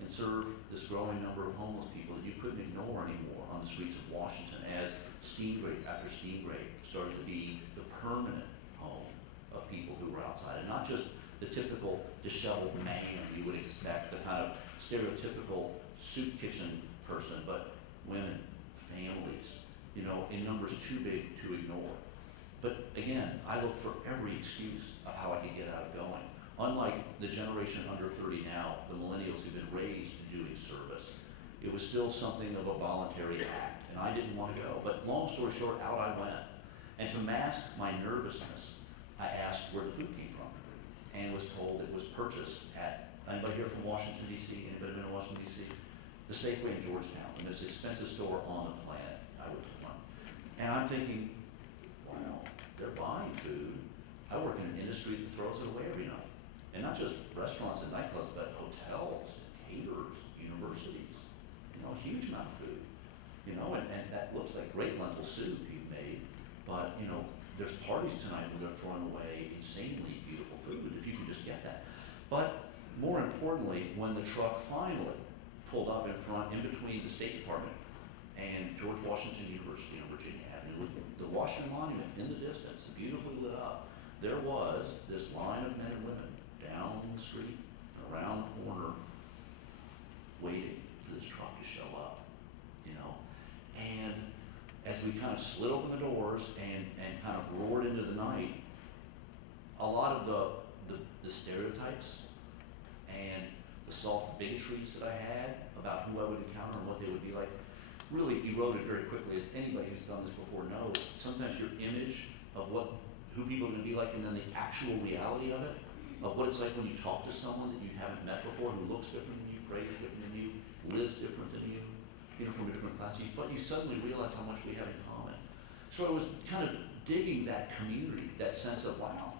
and serve this growing number of homeless people that you couldn't ignore anymore on the streets of Washington, as steam grate after steam grate started to be the permanent home of people who were outside, and not just the typical disheveled man you would expect, the kind of stereotypical soup kitchen person, but women, families, you know, in numbers too big to ignore. But again, I look for every excuse of how I could get out of going. Unlike the generation under 30 now, the millennials who've been raised doing service, it was still something of a voluntary act, and I didn't want to go. But long story short, out I went. And to mask my nervousness, I asked where the food came from, and was told it was purchased at, anybody here from Washington, D.C.? Anybody been to Washington, D.C.? The Safeway in Georgetown, the most expensive store on the planet. I went to one. And I'm thinking, wow, they're buying food. I work in an industry that throws it away every night. And not just restaurants and nightclubs, but hotels, caterers, universities. You know, a huge amount of food. You know, and that looks like great lentil soup you've made. But, you know, there's parties tonight where they're throwing away insanely beautiful food, if you can just get that. But more importantly, when the truck finally pulled up in front, in between the State Department and George Washington University on Virginia Avenue, with the Washington Monument in the distance, beautifully lit up, there was this line of men and women down the street, around the corner, waiting for this truck to show up, you know. And as we we kind of slid open the doors and kind of roared into the night, a lot of the stereotypes and the soft bigotries that I had about who I would encounter and what they would be like really eroded very quickly. As anybody who's done this before knows, sometimes your image of who people are going to be like, and then the actual reality of it, of what it's like when you talk to someone that you haven't met before, who looks different than you, prays different than you, lives different than you, from a different class. You suddenly realize how much we have in common. So I was kind of digging that community, that sense of, wow,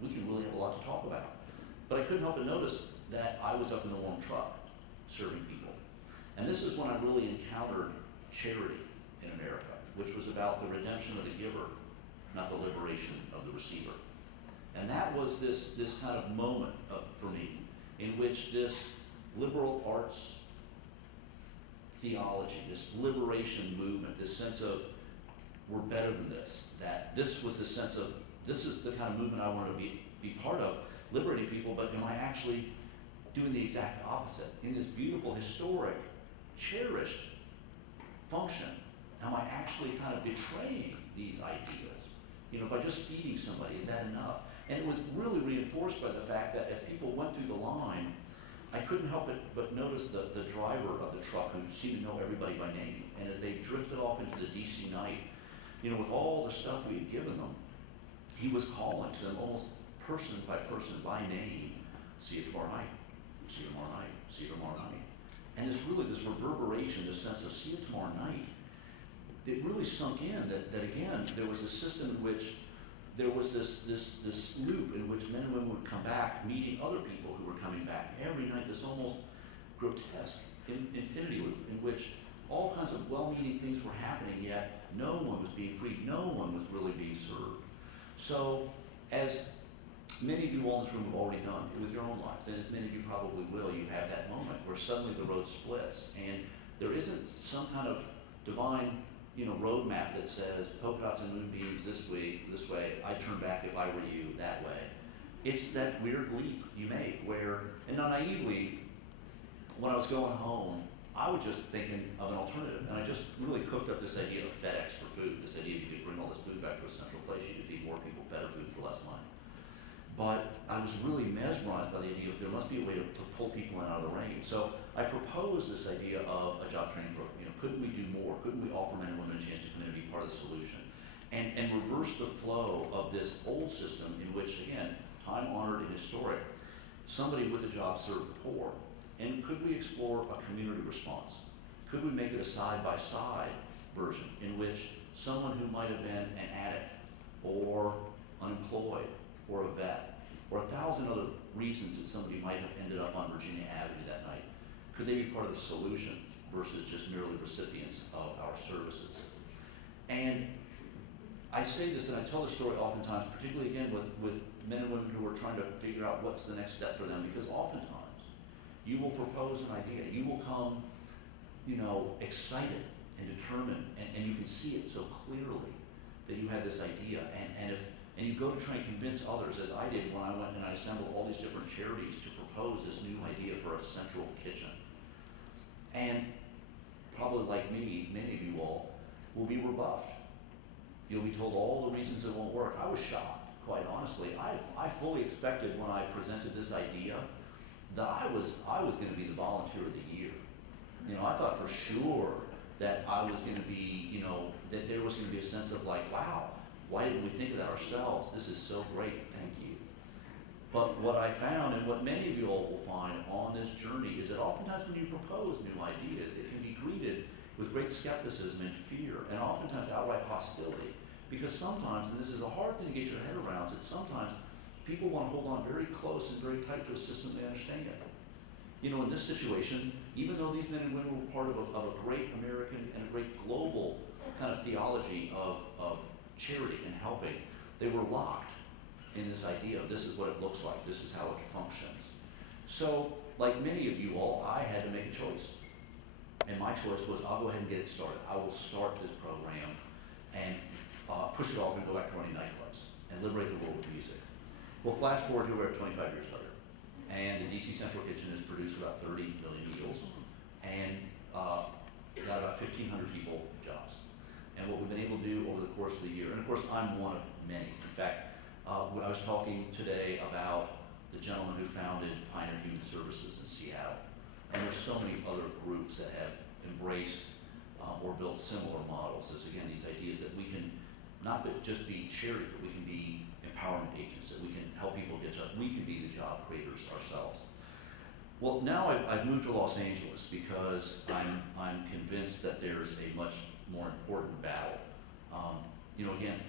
we can really have a lot to talk about. But I couldn't help but notice that I was up in the warm truck serving people. And this is when I really encountered charity in America, which was about the redemption of the giver, not the liberation of the receiver. And that was this kind of moment for me in which this liberal arts theology, this liberation movement, this sense of we're better than this, that this was the sense of this is the kind of movement I want to be part of, liberating people, but am I actually doing the exact opposite? In this beautiful, historic, cherished function, am I actually kind of betraying these ideas? By just feeding somebody, is that enough? And it was really reinforced by the fact that as people went through the line, I couldn't help but notice the driver of the truck who seemed to know everybody by name. And as they drifted off into the DC night, with all the stuff we had given them, he was calling to them almost person by person by name, see you tomorrow night, see you tomorrow night, see you tomorrow night. And this reverberation, this sense of see you tomorrow night, it really sunk in that again, there was a system in which there was this loop in which men and women would come back, meeting other people who were coming back every night, this almost grotesque infinity loop in which all kinds of well-meaning things were happening, yet no one was being freed, no one was really being served. So, as many of you all in this room have already done with your own lives, and as many of you probably will, you have that moment where suddenly the road splits, and there isn't some kind of divine roadmap that says polka dots and moonbeams this way, I'd turn back if I were you that way. It's that weird leap you make where, and not naively, when I was going home, I was just thinking of an alternative, and I just really cooked up this idea of FedEx for food, this idea you could bring all this food back to a central place, you could feed more people better food for less money. But I was really mesmerized by the idea of there must be a way to pull people in out of the rain. So I proposed this idea of a job training program. Couldn't we do more? Couldn't we offer men and women a chance to come in and be part of the solution? And reverse the flow of this old system in which, again, time-honored and historic, somebody with a job served the poor. And could we explore a community response? Could we make it a side-by-side version in which someone who might have been an addict or unemployed or a vet or 1,000 other reasons that somebody might have ended up on Virginia Avenue that night, could they be part of the solution versus just merely recipients of our services? And I say this, and I tell this story oftentimes, particularly again with men and women who are trying to figure out what's the next step for them, because oftentimes you will propose an idea, you will come, excited and determined, and you can see it so clearly that you have this idea, and you go to try and convince others, as I did when I went and I assembled all these different charities to propose this new idea for a central kitchen. And probably like me, many of you all will be rebuffed. You'll be told all the reasons it won't work. I was shocked, quite honestly. I fully expected when I presented this idea that I was going to be the volunteer of the year. I thought for sure that I was going to be, that there was going to be a sense of like, wow, why didn't we think of that ourselves? This is so great, thank you. But what I found, and what many of you all will find on this journey, is that oftentimes when you propose new ideas, it can be greeted with great skepticism and fear, and oftentimes outright hostility. Because sometimes, and this is a hard thing to get your head around, is that sometimes people want to hold on very close and very tight to a system they understand. In this situation, even though these men and women were part of a great American and a great global kind of theology of charity and helping, they were locked in this idea of this is what it looks like, this is how it functions. So, like many of you all, I had to make a choice. And my choice was, I'll go ahead and get it started. I will start this program and push it off and go back to running nightclubs and liberate the world with music. Well, flash forward, here we're at 25 years later. And the DC Central Kitchen has produced about 30 million meals and got about 1,500 people jobs. and what we've been able to do over the course of the year. And of course, I'm one of many. In fact, when I was talking today about the gentleman who founded Pioneer Human Services in Seattle, and there's so many other groups that have embraced or built similar models. This again, these ideas that we can not just be charity, but we can be empowerment agents, that we can help people get jobs. We can be the job creators ourselves. Well, now I've moved to Los Angeles because I'm convinced that there's a much more important battle. Again,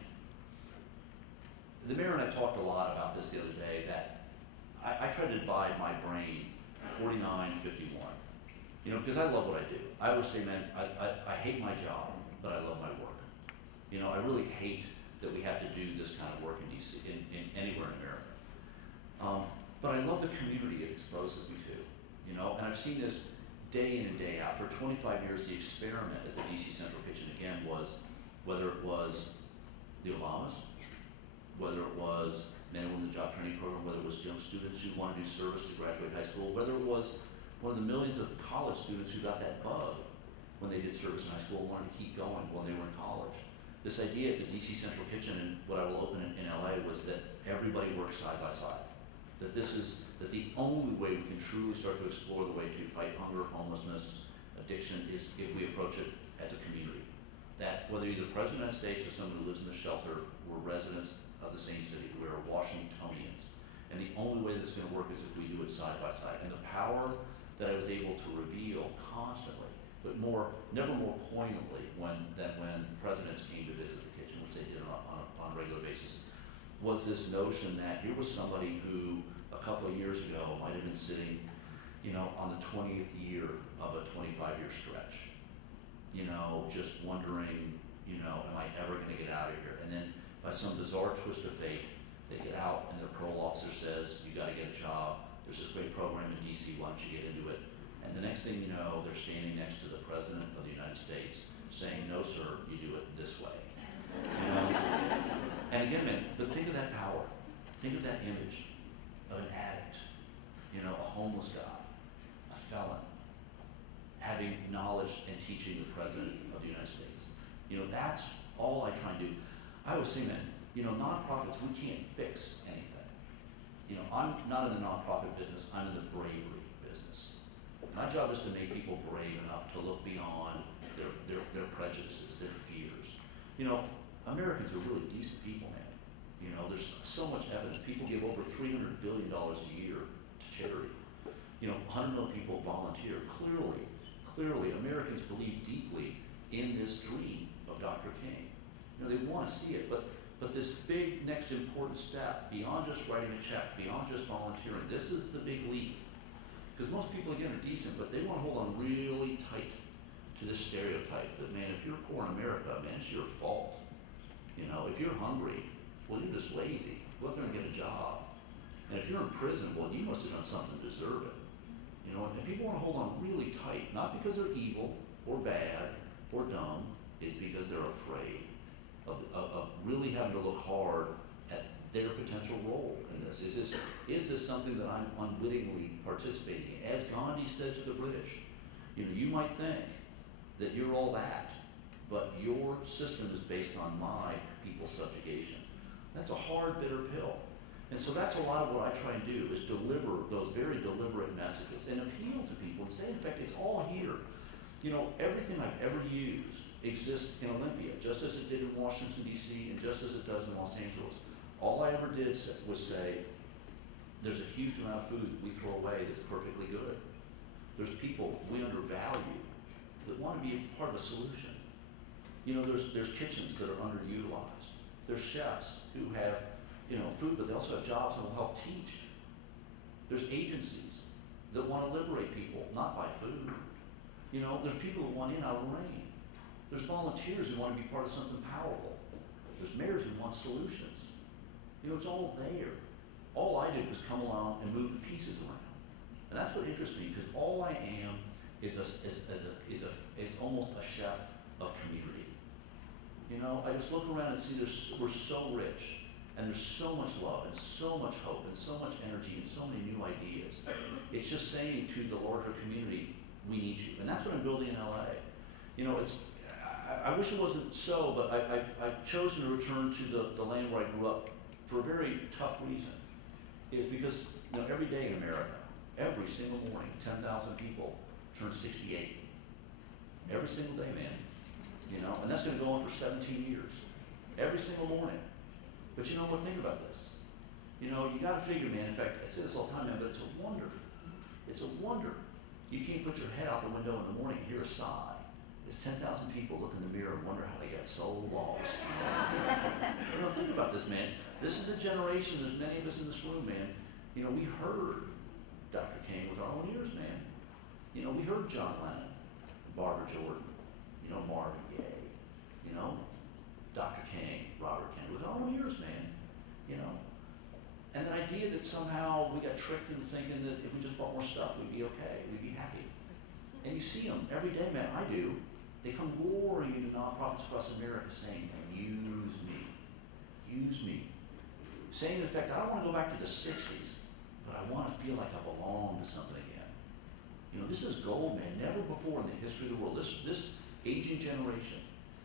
the mayor and I talked a lot about this the other day, that I tried to divide my brain 49-51. Because I love what I do. I always say, man, I hate my job, but I love my work. I really hate that we have to do this kind of work in DC, in anywhere in America. But I love the community it exposes me to, and I've seen this day in and day out. For 25 years, the experiment at the DC Central Kitchen, again, was whether it was the Obamas, whether it was men and women in the job training program, whether it was young students who want to do service to graduate high school, whether it was one of the millions of college students who got that bug when they did service in high school and wanted to keep going when they were in college. This idea at the DC Central Kitchen and what I will open in LA was that everybody works side by side. That the only way we can truly start to explore the way to fight hunger, homelessness, addiction is if we approach it as a community. That whether you're the President of the United States or someone who lives in the shelter, we're residents of the same city. We're Washingtonians. And the only way this is going to work is if we do it side by side. And the power that I was able to reveal constantly, but never more poignantly than when presidents came to visit the kitchen, which they did on a regular basis, was this notion that here was somebody who a couple of years ago might have been sitting, on the 20th year of a 25-year stretch, just wondering, am I ever going to get out of here? And then by some bizarre twist of fate, they get out and their parole officer says, you got to get a job. There's this great program in DC, why don't you get into it? And the next thing you know, they're standing next to the President of the United States saying, no, sir, you do it this way. And again, man, but think of that power. Think of that image of an addict, a homeless guy, a felon, having knowledge and teaching the President of the United States. That's all I try and do. I always say, man, nonprofits, we can't fix anything. I'm not in the nonprofit business, I'm in the bravery business. My job is to make people brave enough to look beyond their prejudices, their fears. Americans are really decent people, man. There's so much evidence. People give over $300 billion a year to charity. 100 million people volunteer. Clearly, Americans believe deeply in this dream of Dr. King. They want to see it, but this big next important step, beyond just writing a check, beyond just volunteering, this is the big leap. Because most people, again, are decent, but they want to hold on really tight to this stereotype that, man, if you're poor in America, man, it's your fault. If you're hungry, well, you're just lazy. Go out there and get a job. And if you're in prison, well, you must have done something to deserve it. And people want to hold on really tight, not because they're evil or bad or dumb, it's because they're afraid of really having to look hard at their potential role in this. Is this something that I'm unwittingly participating in? As Gandhi said to the British, you might think that you're all that, but your system is based on my people's subjugation. That's a hard, bitter pill. And so that's a lot of what I try and do, is deliver those very deliberate messages and appeal to people and say, in fact, it's all here. Everything I've ever used exists in Olympia, just as it did in Washington, D.C., and just as it does in Los Angeles. All I ever did was say, there's a huge amount of food that we throw away that's perfectly good. There's people we undervalue that want to be a part of a solution. There's kitchens that are underutilized. There's chefs who have, food, but they also have jobs that will help teach. There's agencies that want to liberate people, not by food. There's people who want in out of the rain. There's volunteers who want to be part of something powerful. There's mayors who want solutions. It's all there. All I did was come along and move the pieces around. And that's what interests me, because all I am is almost a chef of community. I just look around and see we're so rich, and there's so much love, and so much hope, and so much energy, and so many new ideas. It's just saying to the larger community, we need you. And that's what I'm building in LA. I wish it wasn't so, but I've chosen to return to the land where I grew up for a very tough reason. Is because, you know, every day in America, every single morning, 10,000 people turn 68. Every single day, man. You know, and that's going to go on for 17 years. Every single morning. But you know what? Think about this. You know, you got to figure, man. In fact, I say this all the time, man, but it's a wonder. It's a wonder. You can't put your head out the window in the morning and hear a sigh. There's 10,000 people look in the mirror and wonder how they got so lost. You know, think about this, man. This is a generation, there's many of us in this room, man. You know, we heard Dr. King with our own ears, man. You know, we heard John Lennon, Barbara Jordan, you know, Marvin Gaye, you know, Dr. King, Robert Kennedy, with our own ears, man. You know, and the idea that somehow we got tricked into thinking that if we just bought more stuff, we'd be okay, we'd be happy. And you see them every day, man. I do. They come roaring into nonprofits across America saying, use me, use me. Saying, in fact, I don't want to go back to the 60s, but I want to feel like I belong to something again. You know, this is gold, man. Never before in the history of the world. This aging generation,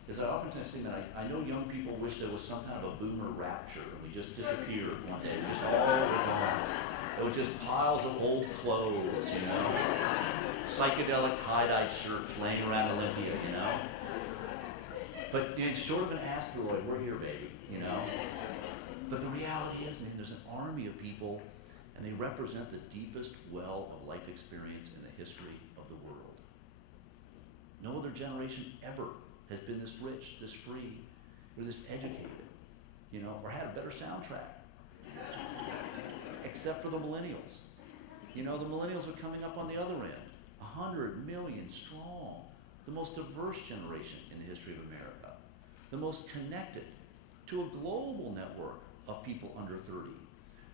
as I oftentimes say, that I know young people wish there was some kind of a boomer rapture and we just disappeared one day. We just all were gone. It was just piles of old clothes, you know, psychedelic tie-dyed shirts laying around Olympia, you know. But you know, short of an asteroid, we're here, baby, you know. But the reality is, man, there's an army of people, and they represent the deepest well of life experience in the history of the world. No other generation ever has been this rich, this free, or this educated, you know, or had a better soundtrack. Except for the millennials. You know, the millennials are coming up on the other end, 100 million strong, the most diverse generation in the history of America, the most connected to a global network of people under 30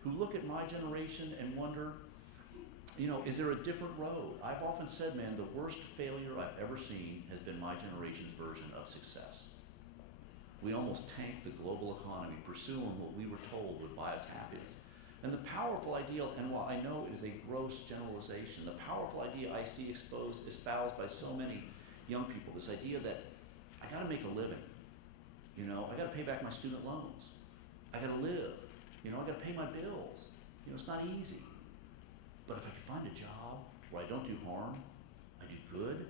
who look at my generation and wonder, you know, is there a different road? I've often said, man, the worst failure I've ever seen has been my generation's version of success. We almost tanked the global economy, pursuing what we were told would buy us happiness. And the powerful ideal, and while I know it is a gross generalization, the powerful idea I see espoused by so many young people, this idea that I gotta make a living, you know, I gotta pay back my student loans, I gotta live, you know, I gotta pay my bills, you know, it's not easy. But if I can find a job where I don't do harm, I do good,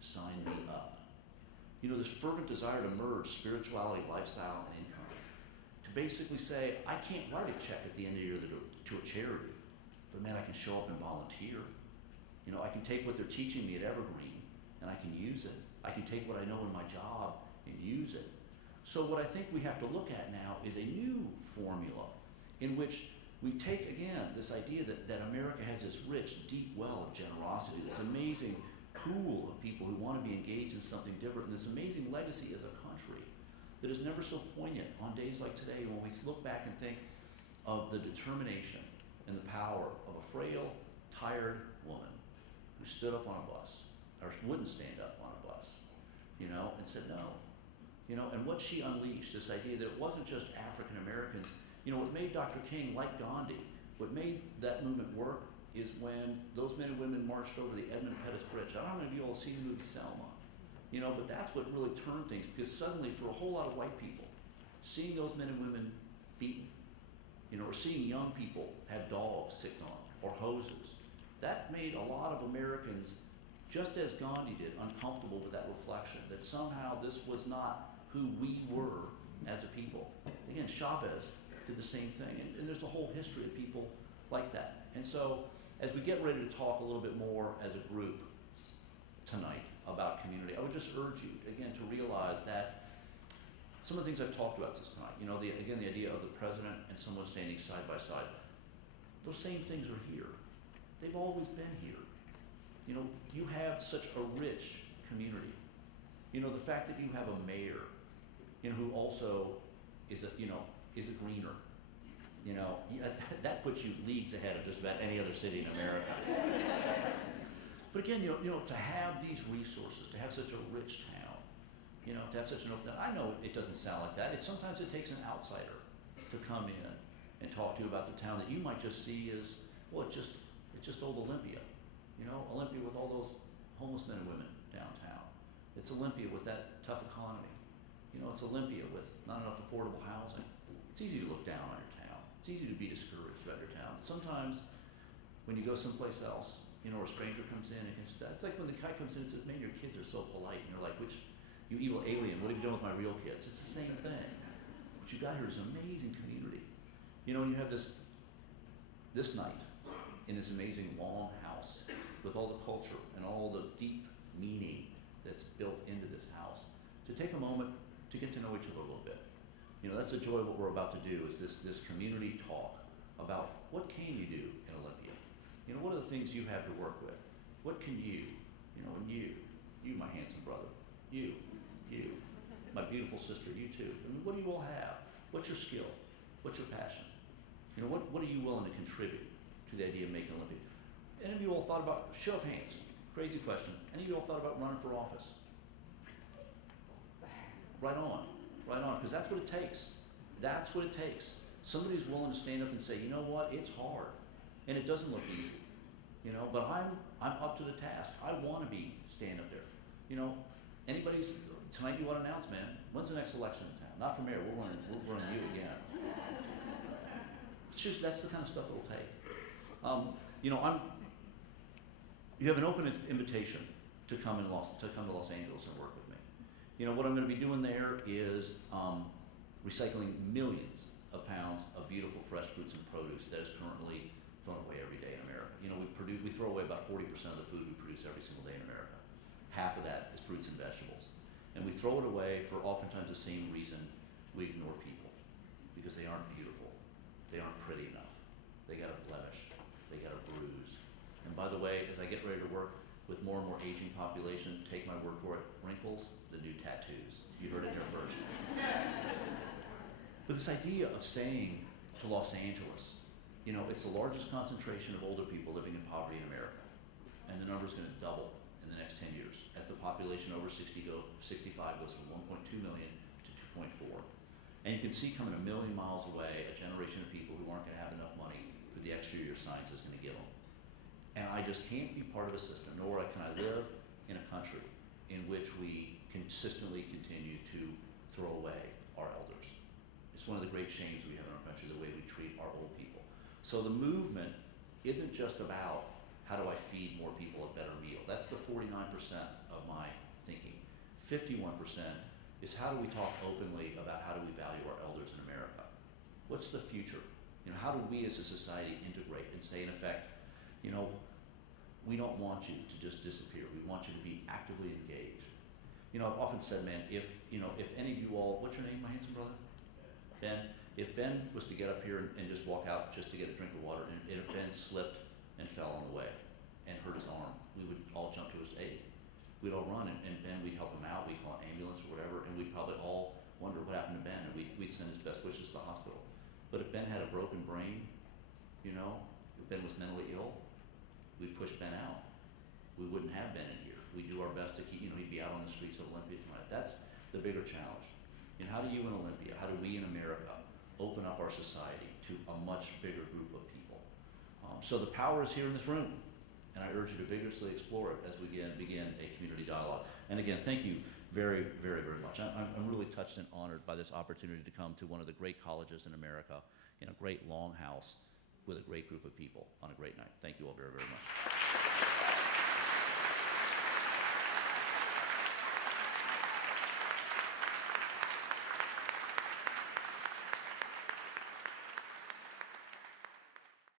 sign me up. You know, this fervent desire to merge spirituality, lifestyle, and income. To basically say, I can't write a check at the end of the year to a charity, but man, I can show up and volunteer. You know, I can take what they're teaching me at Evergreen and I can use it. I can take what I know in my job and use it. So what I think we have to look at now is a new formula in which we take, again, this idea that America has this rich, deep well of generosity, this amazing pool of people who want to be engaged in something different, and this amazing legacy as a country that is never so poignant on days like today when we look back and think of the determination and the power of a frail, tired woman who stood up on a bus, or wouldn't stand up on a bus, you know, and said no. You know, and what she unleashed, this idea that it wasn't just African Americans. You know, what made Dr. King, like Gandhi, what made that movement work is when those men and women marched over the Edmund Pettus Bridge. I don't know how many of you all have seen the movie Selma, you know, but that's what really turned things, because suddenly for a whole lot of white people, seeing those men and women beaten, you know, or seeing young people have dogs sicked on, or hoses, that made a lot of Americans, just as Gandhi did, uncomfortable with that reflection, that somehow this was not who we were as a people. Again, Chavez did the same thing, and there's a whole history of people like that. And so, as we get ready to talk a little bit more as a group tonight about community, I would just urge you, again, to realize that some of the things I've talked about this tonight, you know, again, the idea of the president and someone standing side by side, those same things are here. They've always been here. You know, you have such a rich community. You know, the fact that you have a mayor, you know, who also is a greener, you know, that puts you leagues ahead of just about any other city in America. But again, you know, to have these resources, to have such a rich town, you know, to have such an open, I know it doesn't sound like that. Sometimes it takes an outsider to come in and talk to you about the town that you might just see as, well, it's just old Olympia, you know, Olympia with all those homeless men and women downtown. It's Olympia with that tough economy. You know, it's Olympia with not enough affordable housing. It's easy to look down on your town. It's easy to be discouraged about your town. Sometimes when you go someplace else, you know, or a stranger comes in, it's like when the guy comes in and says, man, your kids are so polite. And you're like, you evil alien, what have you done with my real kids? It's the same thing. What you got here is an amazing community. You know, and you have this night in this amazing long house with all the culture and all the deep meaning that's built into this house, to take a moment to get to know each other a little bit. You know, that's the joy of what we're about to do, is this community talk about what can you do in Olympia? You know, what are the things you have to work with? What can you, and you, my handsome brother, you, my beautiful sister, you too. I mean, what do you all have? What's your skill? What's your passion? You know, what are you willing to contribute to the idea of making Olympia? Any of you all thought about, show of hands, crazy question, any of you all thought about running for office? Right on, because that's what it takes. That's what it takes. Somebody's willing to stand up and say, you know what, it's hard, and it doesn't look easy, but I'm up to the task. I want to stand up there. Tonight you want to announce, man, when's the next election in town? Not for mayor, we're running you again. It's just, that's the kind of stuff it'll take. You have an open invitation to come to Los Angeles and work with me. What I'm going to be doing there is recycling millions of pounds of beautiful fresh fruits and produce that is currently thrown away every day in America. We throw away about 40% of the food we produce every single day in America. Half of that is fruits and vegetables. And we throw it away for oftentimes the same reason we ignore people, because they aren't beautiful. They aren't pretty enough. They got a blemish. They got a bruise. And by the way, as I get ready to work with more and more aging population, take my word for it, wrinkles, the new tattoos. You heard it here first. But this idea of saying to Los Angeles, it's the largest concentration of older people living in poverty in America, and the number is going to double in the next 10 years as the population over 65 goes from 1.2 million to 2.4. And you can see coming a million miles away a generation of people who aren't going to have enough money for the extra year science is going to give them. And I just can't be part of a system, nor can I live in a country in which we consistently continue to throw away our elders. It's one of the great shames we have in our country, the way we treat our old people. So the movement isn't just about how do I feed more people a better meal. That's the 49% of my thinking. 51% is how do we talk openly about how do we value our elders in America? What's the future? How do we as a society integrate and say, in effect, we don't want you to just disappear. We want you to be actively engaged. I've often said, man, if any of you all, what's your name, my handsome brother? Ben. If Ben was to get up here and just walk out just to get a drink of water, and if Ben slipped and fell on the way and hurt his arm, we would all jump to his aid. We'd all run, and Ben, we'd help him out, we'd call an ambulance or whatever, and we'd probably all wonder what happened to Ben, and we'd send his best wishes to the hospital. But if Ben had a broken brain, if Ben was mentally ill, we'd push Ben out. We wouldn't have Ben in here. We'd do our best to keep, he'd be out on the streets of Olympia tonight. That's the bigger challenge. And how do you in Olympia, how do we in America open up our society to a much bigger group of people? So the power is here in this room, and I urge you to vigorously explore it as we begin a community dialogue. And again, thank you very, very, very much. I'm really touched and honored by this opportunity to come to one of the great colleges in America in a great long house with a great group of people on a great night. Thank you all very, very much.